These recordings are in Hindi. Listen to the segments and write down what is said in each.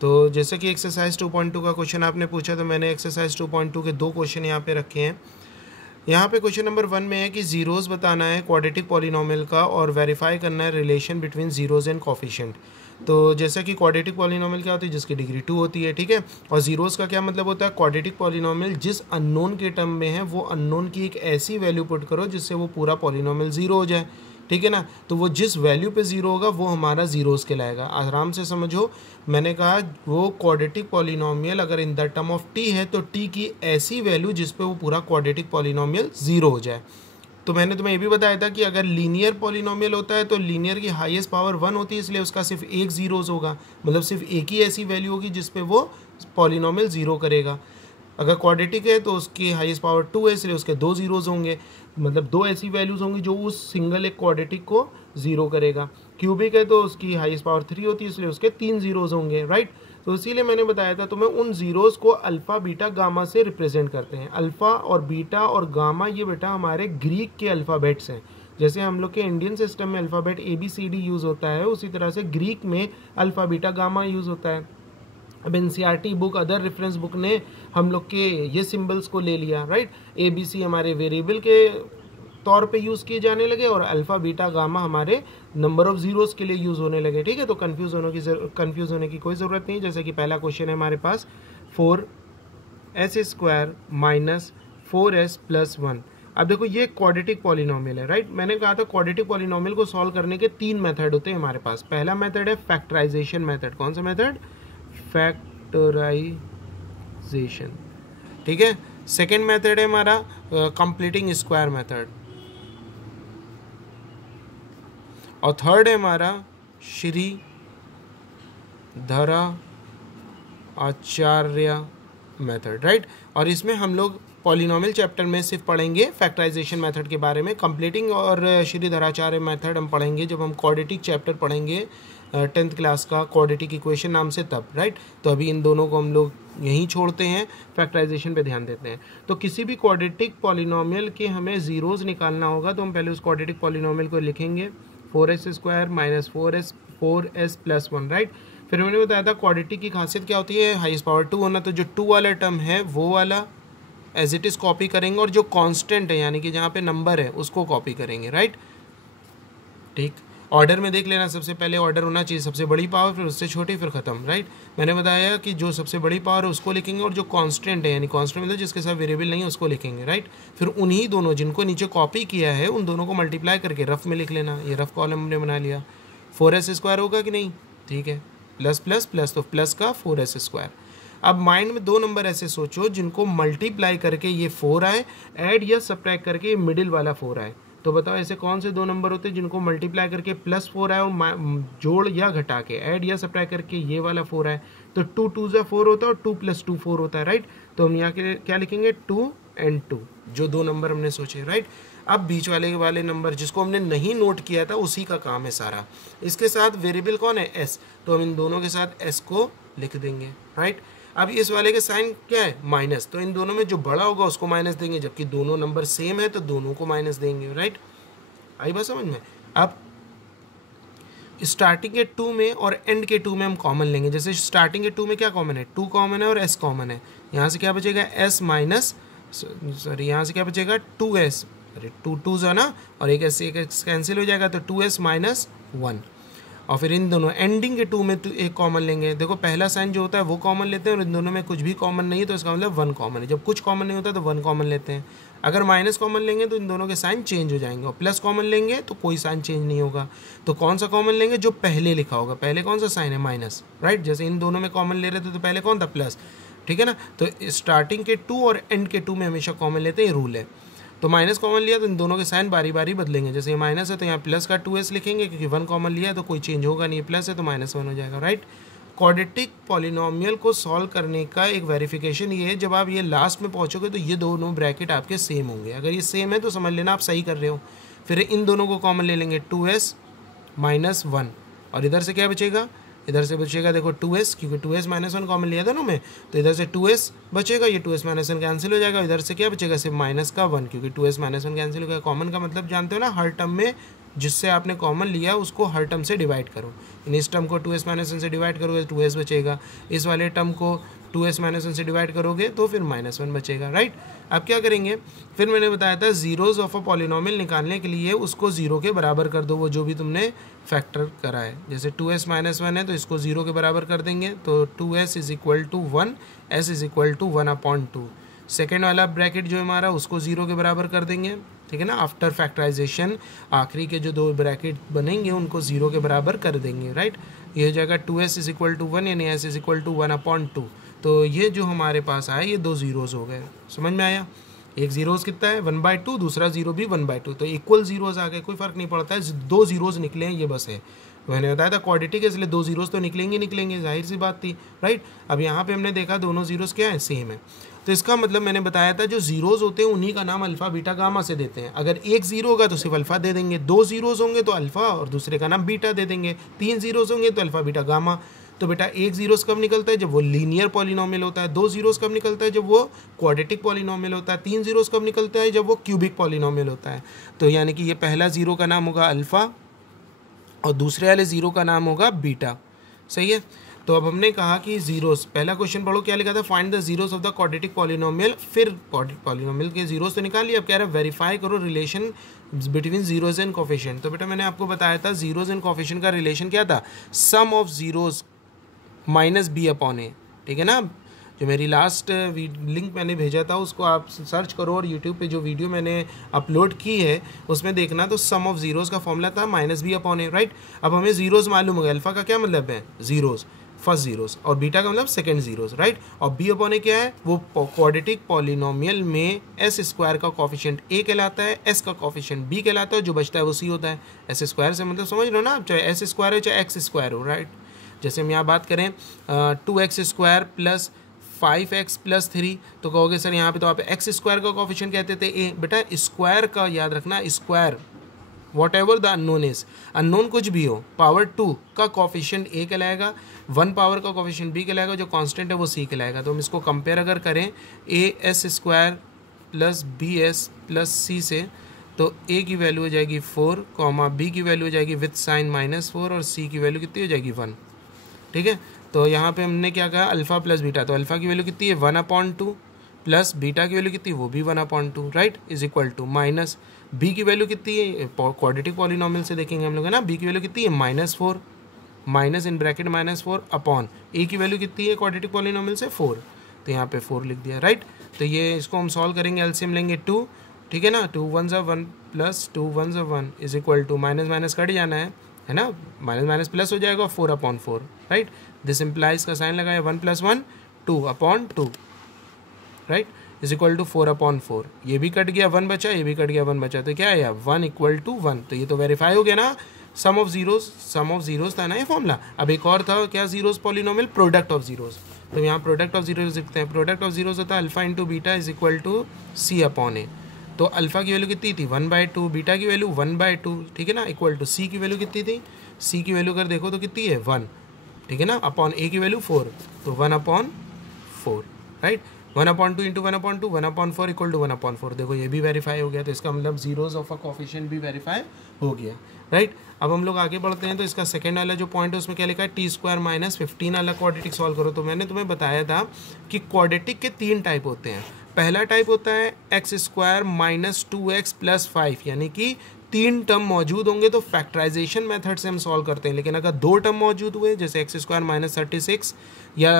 तो जैसे कि एक्सरसाइज 2.2 का क्वेश्चन आपने पूछा, तो मैंने एक्सरसाइज 2.2 के 2 क्वेश्चन यहाँ पे रखे हैं। यहाँ पे क्वेश्चन नंबर 1 में है कि जीरोज़ बताना है क्वाड्रेटिक पॉलिनोमियल का और वेरीफाई करना है relation between zeros and coefficient. तो जैसा कि क्वाड्रेटिक पॉलिनोमियल क्या होती है, जिसकी डिग्री 2 होती है, ठीक है। और जीरोज़ का क्या मतलब होता है, क्वाड्रेटिक पॉलिनोमियल जिस अननोन के टर्म में है वो अननोन की एक ऐसी वैल्यू पुट करो जिससे वो पूरा पॉलिनोमियल ज़ीरो हो जाए, ठीक है ना। तो वो जिस वैल्यू पे ज़ीरो होगा वो हमारा ज़ीरोज़ कहलाएगा। आराम से समझो, मैंने कहा वो क्वाड्रेटिक पॉलिनोमियल अगर in the term of T है तो टी की ऐसी वैल्यू जिस पे वो पूरा क्वाड्रेटिक पॉलिनोमियल ज़ीरो हो जाए। तो मैंने तुम्हें ये भी बताया था कि अगर लीनियर पॉलिनोमियल होता है तो लीनियर की हाईएस्ट पावर 1 होती है, इसलिए उसका सिर्फ एक ज़ीरोज़ होगा, मतलब सिर्फ एक ही ऐसी वैल्यू होगी जिस पे वो पॉलिनोमियल ज़ीरो करेगा। अगर क्वाड्रेटिक है तो उसकी हाईएस्ट पावर 2 है, इसलिए उसके 2 ज़ीरोज़ होंगे, मतलब 2 ऐसी वैल्यूज़ होंगी जो उस सिंगल एक क्वाड्रेटिक को ज़ीरो करेगा। क्यूबिक है तो उसकी हाईएस्ट पावर 3 होती है, इसलिए उसके 3 ज़ीरोज़ होंगे, राइट। तो इसीलिए मैंने बताया था तुम्हें उन ज़ीरोज़ को अल्फ़ा बीटा गामा से रिप्रेजेंट करते हैं। अल्फ़ा और बीटा और गामा ये बेटा हमारे ग्रीक के अल्फ़ाबेट्स हैं। जैसे हम लोग के इंडियन सिस्टम में अल्फ़ाबेट ABCD यूज़ होता है, उसी तरह से ग्रीक में अल्फ़ा बीटा गामा यूज़ होता है। अब NCERT book, other reference book ने हम लोग के ये सिंबल्स को ले लिया, राइट। ABC हमारे वेरिएबल के तौर पे यूज़ किए जाने लगे और अल्फ़ा बीटा गामा हमारे नंबर ऑफ जीरोज़ के लिए यूज़ होने लगे, ठीक है। तो कंफ्यूज होने की कोई ज़रूरत नहीं। जैसे कि पहला क्वेश्चन है हमारे पास 4s² माइनस 4s प्लस 1। अब देखो ये क्वाड्रेटिक पॉलिनोमियल है, राइट। मैंने कहा था क्वाड्रेटिक पॉलिनोमियल को सॉल्व करने के 3 मेथड होते हैं हमारे पास। पहला मेथड है फैक्टराइजेशन मेथड। कौन सा मेथड? फैक्टराइजेशन, ठीक है। सेकेंड मेथड है हमारा कंप्लीटिंग स्क्वायर मेथड, और थर्ड है हमारा श्रीधरा आचार्य मेथड, राइट। और इसमें हम लोग पॉलिनोमियल चैप्टर में सिर्फ पढ़ेंगे फैक्टराइजेशन मेथड के बारे में। कंप्लीटिंग और श्रीधराचार्य मेथड हम पढ़ेंगे जब हम क्वाड्रेटिक चैप्टर पढ़ेंगे 10th क्लास का, क्वाड्रेटिक इक्वेशन नाम से, तब, राइट। तो अभी इन दोनों को हम लोग यहीं छोड़ते हैं, फैक्टराइजेशन पे ध्यान देते हैं। तो किसी भी क्वाड्रेटिक पॉलिनोमियल के हमें ज़ीरोज़ निकालना होगा तो हम पहले उस क्वाड्रेटिक पॉलिनोमियल को लिखेंगे 4s² minus 4s plus 1, right. फिर मैंने बताया था क्वाड्रेटिक की खासियत क्या होती है, हाईएस्ट पावर 2 होना। तो जो 2 वाला टर्म है वो वाला एज इट इज़ कॉपी करेंगे, और जो कांस्टेंट है यानी कि जहाँ पे नंबर है उसको कॉपी करेंगे, राइट। ठीक, ऑर्डर में देख लेना, सबसे पहले ऑर्डर होना चाहिए सबसे बड़ी पावर, फिर उससे छोटी, फिर ख़त्म, राइट। मैंने बताया कि जो सबसे बड़ी पावर है उसको लिखेंगे, और जो कांस्टेंट है यानी कांस्टेंट मतलब जिसके साथ वेरिएबल नहीं है उसको लिखेंगे, राइट। फिर उन्हीं दोनों जिनको नीचे कॉपी किया है उन दोनों को मल्टीप्लाई करके रफ में लिख लेना। ये रफ कॉलम हमने बना लिया। 4s² होगा कि नहीं, ठीक है। प्लस प्लस प्लस, तो प्लस का 4s²। अब माइंड में 2 नंबर ऐसे सोचो जिनको मल्टीप्लाई करके ये 4 आए, ऐड या सब्ट्रैक्ट करके ये मिडिल वाला 4 आए। तो बताओ ऐसे कौन से 2 नंबर होते हैं जिनको मल्टीप्लाई करके +4 आए और जोड़ या घटा के ऐड या सब्ट्रैक्ट करके ये वाला 4 आए। तो 2 2 ज़ा 4 होता है और 2 + 2 4 होता है, राइट। तो हम यहाँ के क्या लिखेंगे, 2 और 2, जो 2 नंबर हमने सोचे, राइट। अब बीच वाले नंबर जिसको हमने नहीं नोट किया था उसी का काम है सारा। इसके साथ वेरिएबल कौन है, s, तो हम इन दोनों के साथ s को लिख देंगे, राइट। अब इस वाले के साइन क्या है, माइनस, तो इन दोनों में जो बड़ा होगा उसको माइनस देंगे, जबकि दोनों नंबर सेम है तो दोनों को माइनस देंगे, राइट। आई बात समझ में। अब स्टार्टिंग के 2 में और एंड के 2 में हम कॉमन लेंगे। जैसे स्टार्टिंग के 2 में क्या कॉमन है, 2 कॉमन है और s कॉमन है। यहाँ से क्या बचेगा, s माइनस, सॉरी यहाँ से क्या बचेगा, 2s, अरे 2 2 है ना, और एक s कैंसिल हो जाएगा तो 2s माइनस 1। और फिर इन दोनों एंडिंग के 2 में तो एक कॉमन लेंगे। देखो पहला साइन जो होता है वो कॉमन लेते हैं, और इन दोनों में कुछ भी कॉमन नहीं है तो इसका मतलब 1 कॉमन है। जब कुछ कॉमन नहीं होता तो 1 कॉमन लेते हैं। अगर माइनस कॉमन लेंगे तो इन दोनों के साइन चेंज हो जाएंगे, और प्लस कॉमन लेंगे तो कोई साइन चेंज नहीं होगा। तो कौन सा कॉमन लेंगे, जो पहले लिखा होगा। पहले कौन सा साइन है, माइनस, राइट। जैसे इन दोनों में कॉमन ले रहे थे तो पहले कौन था, प्लस, ठीक है ना। तो स्टार्टिंग के 2 और एंड के 2 में हमेशा कॉमन लेते हैं, ये रूल है। तो माइनस कॉमन लिया तो इन दोनों के साइन बारी बारी बदलेंगे। जैसे ये माइनस है तो यहाँ प्लस का 2s लिखेंगे, क्योंकि 1 कॉमन लिया है तो कोई चेंज होगा नहीं, प्लस है तो -1 हो जाएगा, राइट। क्वाड्रेटिक पॉलिनोमियल को सॉल्व करने का एक वेरिफिकेशन ये है, जब आप ये लास्ट में पहुँचोगे तो ये दोनों ब्रैकेट आपके सेम होंगे। अगर ये सेम है तो समझ लेना आप सही कर रहे हो। फिर इन दोनों को कॉमन ले लेंगे, 2s माइनस 1, और इधर से क्या बचेगा, इधर से बचेगा देखो 2s, क्योंकि 2s माइनस 1 कॉमन लिया दोनों में, तो इधर से 2s बचेगा, ये 2s माइनस 1 कैंसिल हो जाएगा। इधर से क्या बचेगा, सिर्फ माइनस का 1, क्योंकि 2s माइनस 1 कैंसिल हो गया। कॉमन का मतलब जानते हो ना, हर टर्म में जिससे आपने कॉमन लिया उसको हर टर्म से डिवाइड करो। इस टर्म को 2s माइनस 1 से डिवाइड करोगे तो 2s बचेगा, इस वाले टर्म को 2s माइनस 1 से डिवाइड करोगे तो फिर -1 बचेगा, राइट। अब क्या करेंगे, फिर मैंने बताया था जीरोज़ ऑफ अ पॉलिनोमियल निकालने के लिए उसको 0 के बराबर कर दो, वो जो भी तुमने फैक्टर करा है। जैसे 2s माइनस 1 है तो इसको 0 के बराबर कर देंगे, तो 2s is equal to 1, s is equal to 1/2। Second वाला ब्रैकेट जो है हमारा उसको 0 के बराबर कर देंगे, ठीक है ना। आफ्टर फैक्टराइजेशन आखिरी के जो 2 ब्रैकेट बनेंगे उनको 0 के बराबर कर देंगे, राइट। ये हो जाएगा 2s इज इक्वल टू 1 यानी s इज इक्वल टू 1/2। तो ये जो हमारे पास आया ये 2 जीरोज़ हो गए, समझ में आया। एक जीरोज़ कितना है 1/2, दूसरा जीरो भी 1/2, तो इक्वल जीरोज़ आ गए, कोई फ़र्क नहीं पड़ता है, 2 जीरोज़ निकले हैं ये बस है। मैंने बताया था क्वाड्रेटिक है इसलिए 2 जीरोज़ तो निकलेंगे, जाहिर सी बात थी, राइट। अब यहाँ पे हमने देखा दोनों जीरोज़ क्या है, सेम है। तो इसका मतलब मैंने बताया था जो जीरोज़ होते हैं उन्हीं का नाम अल्फ़ा बीटा गामा से देते हैं। अगर एक जीरो होगा तो सिर्फ अल्फ़ा दे देंगे, 2 जीरोज़ होंगे तो अल्फ़ा और दूसरे का नाम बीटा दे देंगे, 3 जीरोज़ होंगे तो अल्फ़ा बीटा गामा। तो बेटा एक जीरोज़ कब निकलता है, जब वो लीनियर पॉलिनोमियल होता है। 2 जीरोज़ कब निकलता है, जब वो क्वाड्रेटिक पॉलिनोमियल होता है। 3 जीरोज़ कब निकलता है, जब वो क्यूबिक पॉलिनोमियल होता है। तो यानी कि ये पहला जीरो का नाम होगा अल्फ़ा और दूसरे वाले जीरो का नाम होगा बीटा, सही है। तो अब हमने कहा कि जीरोस, पहला क्वेश्चन पढ़ो क्या लिखा था, find the zeros of the quadratic polynomial. फिर पॉलिनोमियल के जीरोस तो निकाल लिया, अब कह रहा है वेरीफाई करो relation between zeros and coefficient. तो बेटा मैंने आपको बताया था जीरोज एंड कोफिशिएंट का रिलेशन क्या था, sum of zeros minus B upon A, ठीक है ना। जो मेरी लास्ट लिंक मैंने भेजा था उसको आप सर्च करो और यूट्यूब पे जो वीडियो मैंने अपलोड की है उसमें देखना, तो सम ऑफ जीरोज़ का फॉर्मूला था माइनस बी अपॉन ए, राइट। अब हमें जीरोज़ मालूम हो गया, अल्फ़ा का क्या मतलब है जीरोज़, फर्स्ट जीरोज़, और बीटा का मतलब सेकंड जीरोज़, राइट। और बी अपॉन ए क्या है, वो क्वाड्रेटिक पॉलिनोमियल में एस स्क्वायर का कोफिशिएंट ए कहलाता है, एस का कोफिशिएंट बी कहलाता है, जो बचता है वो सी होता है। एस स्क्वायर से मतलब समझ लो ना आप, चाहे एस स्क्वायर हो चाहे एक्स स्क्वायर हो, राइट। जैसे हम यहाँ बात करें 2x square plus 5x plus 3, तो कहोगे सर यहाँ पे तो आप एक्स स्क्वायर का कोफिशिएंट कहते थे ए। बेटा स्क्वायर का याद रखना, square what ever the unknown is, unknown कुछ भी हो, पावर 2 का कोफिशिएंट ए कहलाएगा, 1 पावर का कोफिशिएंट बी कहलाएगा, जो कांस्टेंट है वो सी कहलाएगा। तो हम इसको कंपेयर अगर करें A S square plus B S plus C से, तो ए की वैल्यू हो जाएगी 4, बी की वैल्यू हो जाएगी विथ साइन -4 और सी की वैल्यू कितनी हो जाएगी 1, ठीक है। तो यहाँ पे हमने क्या कहा, अल्फ़ा प्लस बीटा, तो अल्फ़ा की वैल्यू कितनी है 1/2 प्लस बीटा की वैल्यू कितनी है वो भी 1/2, right, is equal to minus b की वैल्यू कितनी है, क्वाड्रेटिक पॉलिनोमियल से देखेंगे हम लोग है ना, बी की वैल्यू कितनी है -4 माइनस इन ब्रैकेट -4 अपॉन ए की वैल्यू कितनी है क्वाड्रेटिक पॉलिनोमियल से 4, तो यहाँ पे 4 लिख दिया, राइट। तो ये इसको हम सॉल्व करेंगे, एलसीएम लेंगे 2, ठीक है ना, 2 1 1 plus 2 1 1 is equal to minus minus cut जाना है ना, माइनस माइनस प्लस हो जाएगा 4/4, राइट। दिस इम्प्लाइज का साइन लगाया 1 + 1 2/2, राइट, इज इक्वल टू 4/4। ये भी कट गया 1 बचा, ये भी कट गया 1 बचा, तो क्या है 1 = 1। तो ये तो वेरीफाई हो गया ना, सम ऑफ जीरोज था ना ये फॉर्मूला। अब एक और था क्या zeros polynomial, product of zeros. तो यहाँ प्रोडक्ट ऑफ जीरोज लिखते हैं, प्रोडक्ट ऑफ जीरोज होता है alpha into beta is equal to C/A। तो अल्फ़ा की वैल्यू कितनी थी 1/2, बीटा की वैल्यू 1/2, ठीक है ना, इक्वल टू सी की वैल्यू कितनी थी, सी की वैल्यू अगर देखो तो कितनी है 1, ठीक है ना, अपॉन ए की वैल्यू 4, तो 1/4, राइट। 1/2 into 1/2 1/4 equal to 1/4। देखो ये भी वेरीफाई हो गया, तो इसका मतलब जीरोज ऑफ अ कोफिशिएंट भी वेरीफाई हो गया, राइट। अब हम लोग आगे बढ़ते हैं, तो इसका सेकंड वाला जो पॉइंट है उसमें क्या लिखा है, t² - 15 वाला क्वाड्रेटिक सॉल्व करो। तो मैंने तुम्हें बताया था कि क्वाड्रेटिक के 3 टाइप होते हैं। पहला टाइप होता है x² - 2x + 5, यानी कि 3 टर्म मौजूद होंगे तो फैक्टराइजेशन मेथड से हम सॉल्व करते हैं। लेकिन अगर 2 टर्म मौजूद हुए, जैसे x² - 36 या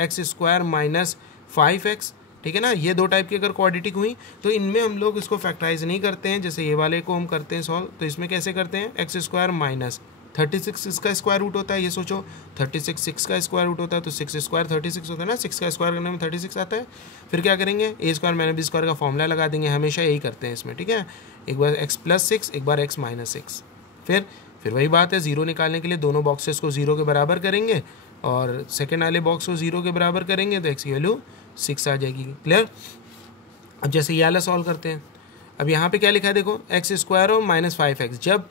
x² - 5x, ठीक है ना, ये 2 टाइप की अगर क्वाड्रेटिक हुई तो इनमें हम लोग इसको फैक्टराइज नहीं करते हैं, जैसे ये वाले को हम करते हैं सॉल्व। तो इसमें कैसे करते हैं, x² - 36 इसका स्क्वायर रूट होता है, ये सोचो 36 6 का स्क्वायर रूट होता है, तो 6² 36 होता है ना, 6 का स्क्वायर करने में 36 आता है। फिर क्या करेंगे, a² - b² का फॉर्मूला लगा देंगे, हमेशा यही करते हैं इसमें, ठीक है। एक बार x + 6, एक बार x - 6। फिर वही बात है, जीरो निकालने के लिए दोनों बॉक्सेस को 0 के बराबर करेंगे और सेकेंड वाले बॉक्स को 0 के बराबर करेंगे तो x की वैल्यू 6 आ जाएगी, क्लियर। अब जैसे ये वाला सॉल्व करते हैं, अब यहाँ पे क्या लिखा है देखो, x² और -5x, जब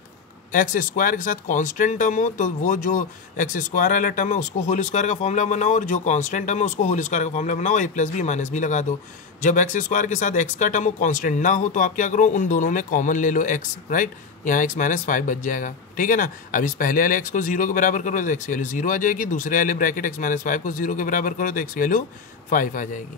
एक्स स्क्वायर के साथ कांस्टेंट टर्म हो तो वो जो एक्स स्क्वायर वाला टर्म है उसको होल स्क्वायर का फॉर्मूला बनाओ, और जो कांस्टेंट टर्म है उसको होल स्क्वायर का फॉर्मूला बनाओ, ए प्लस बी माइनस बी लगा दो। जब एक्स स्क्वायर के साथ एक्स का टर्म हो कांस्टेंट ना हो तो आप क्या करो, उन दोनों में कॉमन ले लो एक्स, राइट। यहाँ एक्स माइनस 5 बच जाएगा, ठीक है ना। अब इस पहले वाले एक्स को 0 के बराबर करो तो एक्स की वैल्यू 0 आ जाएगी, दूसरे वाले ब्रैकेट एक्स माइनस 5 को 0 के बराबर करो तो एक्स की वैल्यू 5 आ जाएगी,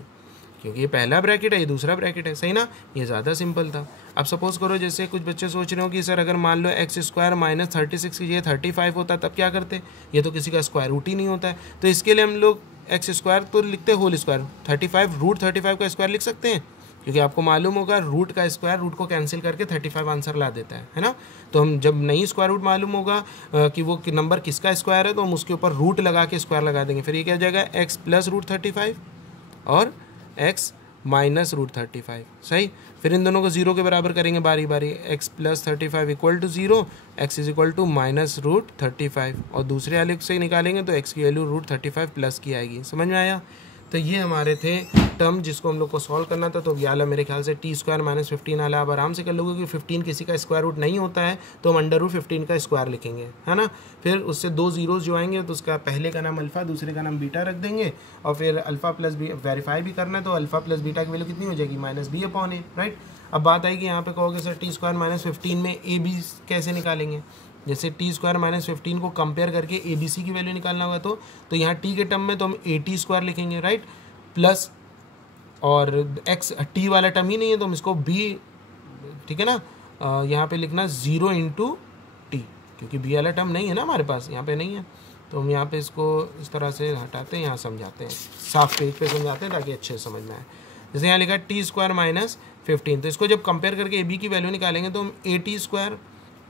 क्योंकि ये पहला ब्रैकेट है, ये दूसरा ब्रैकेट है, सही ना। ये ज़्यादा सिंपल था। अब सपोज करो जैसे कुछ बच्चे सोच रहे हो कि सर अगर मान लो एक्स स्क्वायर माइनस 36 की जगह 35 होता तब क्या करते, ये तो किसी का स्क्वायर रूट ही नहीं होता है, तो इसके लिए हम लोग एक्स स्क्वायर तो लिखते होल स्क्वायर, 35 रूट 35 का स्क्वायर लिख सकते हैं, क्योंकि आपको मालूम होगा रूट का स्क्वायर रूट को कैंसिल करके 35 आंसर ला देता है ना। तो हम जब नहीं स्क्वायर रूट मालूम होगा कि वो नंबर किसका स्क्वायर है तो हम उसके ऊपर रूट लगा के स्क्वायर लगा देंगे, फिर ये क्या हो जाएगा एक्स प्लस रूट 35 और एक्स माइनस रूट 35, सही। फिर इन दोनों को 0 के बराबर करेंगे बारी बारी, x plus 35 equal to 0, x is equal to minus root 35, और दूसरे वाले से निकालेंगे तो एक्स की वैल्यू रूट 35 प्लस की आएगी। समझ में आया। तो ये हमारे थे टर्म जिसको हम लोग को सॉल्व करना था। तो ये वाला मेरे ख्याल से टी स्क्वायर माइनस 15 वाला आप आराम से कर लोगे, क्योंकि 15 किसी का स्क्वायर रूट नहीं होता है तो हम अंडर रूट 15 का स्क्वायर लिखेंगे, है ना। फिर उससे 2 जीरोज जो आएंगे तो उसका पहले का नाम अल्फ़ा दूसरे का नाम बीटा रख देंगे, और फिर अल्फ़ा प्लस बी वेरीफाई भी करना है तो अल्फ़ा प्लस बीटा की वैल्यू कितनी हो जाएगी, माइनस बी अपॉन ए, राइट। अब बात आएगी यहाँ पे कहोगे सर टी स्क्वायर माइनस 15 में ए बी कैसे निकालेंगे। जैसे टी स्क्वायर माइनस 15 को कंपेयर करके ए बी सी की वैल्यू निकालना होगा तो यहाँ टी के टर्म में तो हम ए टी स्क्वायर लिखेंगे, राइट, प्लस और एक्स टी वाला टर्म ही नहीं है तो हम इसको बी, ठीक है ना, यहाँ पे लिखना 0 इंटू टी, क्योंकि बी वाला टर्म नहीं है ना हमारे पास, यहाँ पे नहीं है, तो हम यहाँ पे इसको इस तरह से हटाते हैं, यहाँ समझाते हैं, साफ पेज पे समझाते हैं ताकि अच्छे से समझ में आए। जैसे यहाँ लिखा टी स्क्वायर माइनस 15, तो इसको जब कंपेयर करके ए बी की वैल्यू निकालेंगे तो हम A T square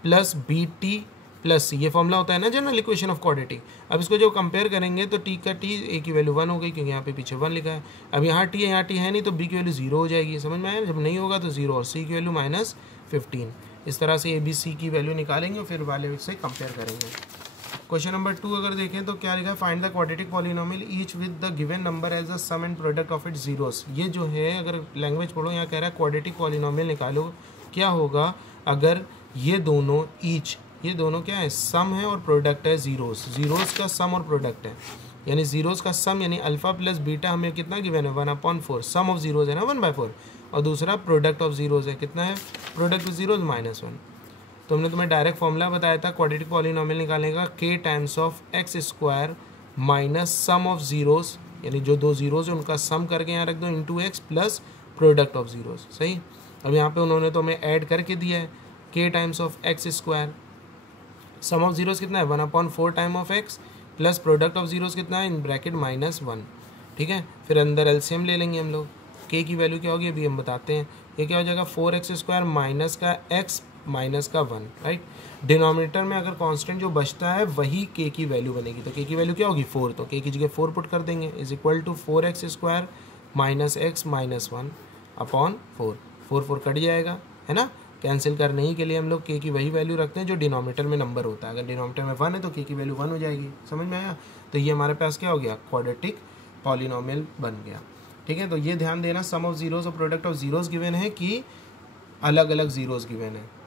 plus B T plus C, ये फॉर्मूला होता है ना जनरल इक्वेशन ऑफ क्वाड्रेटिक। अब इसको जो कंपेयर करेंगे तो टी का टी ए की वैल्यू 1 हो गई, क्योंकि यहाँ पे पीछे 1 लिखा है। अब यहाँ टी है, यहाँ टी है नहीं, तो बी की वैल्यू 0 हो जाएगी, समझ में आया। जब नहीं होगा तो 0, और सी की वैल्यू माइनस 15। इस तरह से ए बी सी की वैल्यू निकालेंगे और फिर वाले से कंपेयर करेंगे। क्वेश्चन नंबर 2 अगर देखें तो क्या लिखा है, find the quadratic polynomial each with the given number as the sum and product of its zeros. ये जो है अगर लैंग्वेज पढ़ो, यहाँ कह रहा है क्वाड्रेटिक पॉलिनोमियल निकालो, क्या होगा अगर ये दोनों ईच, ये दोनों क्या है, सम है और प्रोडक्ट है जीरोस, जीरोस का सम और प्रोडक्ट है, यानी जीरोस का सम यानी अल्फा प्लस बीटा हमें कितना गिवन है 1/4, सम ऑफ जीरोस है ना 1/4, और दूसरा प्रोडक्ट ऑफ जीरोस है कितना है, प्रोडक्ट ऑफ जीरोस -1। तो हमने तुम्हें डायरेक्ट फॉर्मूला बताया था क्वाड्रेटिक पॉलिनोमियल निकालने का, k times of x square minus sum of zeros, यानी जो दो जीरोस है उनका सम करके यहाँ रख दो into x plus product of zeros, सही। अब यहाँ पे उन्होंने तो हमें ऐड करके दिया है k times of x square, sum of zeros कितना है 1/4 time of x plus product of zeros कितना है इन ब्रैकेट -1, ठीक है। फिर अंदर एलसीएम ले लेंगे हम लोग, k की वैल्यू क्या होगी अभी हम बताते हैं। ये क्या हो जाएगा 4x स्क्वायर माइनस का x माइनस का 1, राइट। डिनोमिनेटर में अगर कांस्टेंट जो बचता है वही k की वैल्यू बनेगी, तो k की वैल्यू क्या होगी 4, तो k की जगह 4 पुट कर देंगे, is equal to 4x square minus x minus 1 upon 4, 4 cut जाएगा, है ना। कैंसिल करने ही के लिए हम लोग k की वही वैल्यू रखते हैं जो डिनोमिनेटर में नंबर होता है, अगर डिनोमिनेटर में 1 है तो k की वैल्यू 1 हो जाएगी, समझ में आया। तो ये हमारे पास क्या हो गया, क्वाड्रेटिक पॉलिनोमियल बन गया, ठीक है। तो ये ध्यान देना, सम ऑफ जीरोस और प्रोडक्ट ऑफ जीरोस गिवन है कि अलग अलग जीरोस गिवन है।